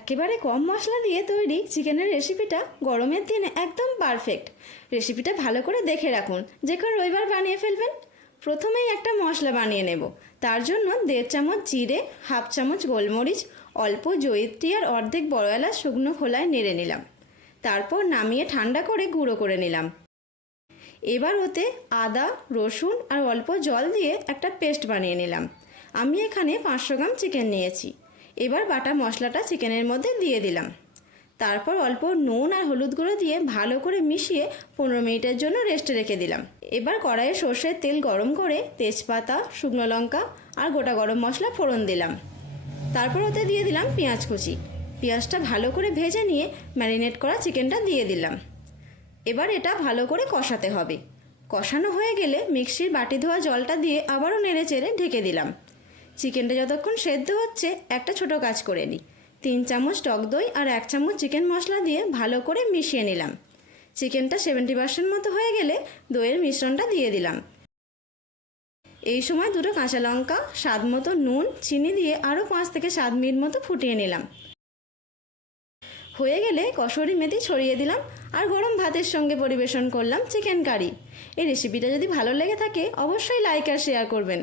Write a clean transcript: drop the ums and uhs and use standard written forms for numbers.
একেবারে কম মশলা দিয়ে তৈরি চিকেনের রেসিপিটা গরমের দিনে একদম পারফেক্ট। রেসিপিটা ভালো করে দেখে রাখুন, যে কোনো রবিবার বানিয়ে ফেলবেন। প্রথমেই একটা মশলা বানিয়ে নেব। তার জন্য 1.5 চামচ জিরে, 1/2 চামচ গোলমরিচ, অল্প জয়িত্রী আর অর্ধেক বড় এলাচ শুকনো খোলায় নেড়ে নিলাম। তারপর নামিয়ে ঠান্ডা করে গুঁড়ো করে নিলাম। এবার ওতে আদা, রসুন আর অল্প জল দিয়ে একটা পেস্ট বানিয়ে নিলাম। আমি এখানে 500 গ্রাম চিকেন নিয়েছি। এবার বাটা মশলাটা চিকেনের মধ্যে দিয়ে দিলাম। তারপর অল্প নুন আর হলুদ গুঁড়ো দিয়ে ভালো করে মিশিয়ে 15 মিনিটের জন্য রেস্টে রেখে দিলাম। এবার কড়াইয়ে সর্ষের তেল গরম করে তেজপাতা, শুকনো লঙ্কা আর গোটা গরম মশলা ফোড়ন দিলাম। তারপর ওতে দিয়ে দিলাম পেঁয়াজ কুচি। পেঁয়াজটা ভালো করে ভেজে নিয়ে ম্যারিনেট করা চিকেনটা দিয়ে দিলাম। এবার এটা ভালো করে কষাতে হবে। কষানো হয়ে গেলে মিক্সির বাটি ধোয়া জলটা দিয়ে আবারও নেড়ে চেড়ে ঢেকে দিলাম। চিকেনটা যতক্ষণ সেদ্ধ হচ্ছে একটা ছোট কাজ করে নিই। 3 চামচ টক দই আর 1 চামচ চিকেন মশলা দিয়ে ভালো করে মিশিয়ে নিলাম। চিকেনটা 70% মতো হয়ে গেলে দইয়ের মিশ্রণটা দিয়ে দিলাম। এই সময় 2টো কাঁচা লঙ্কা, স্বাদ মতো নুন, চিনি দিয়ে আরও 5 থেকে 7 মিনিট মতো ফুটিয়ে নিলাম। হয়ে গেলে কসুরি মেথি ছড়িয়ে দিলাম আর গরম ভাতের সঙ্গে পরিবেশন করলাম চিকেন কারি। এই রেসিপিটা যদি ভালো লেগে থাকে অবশ্যই লাইক আর শেয়ার করবেন।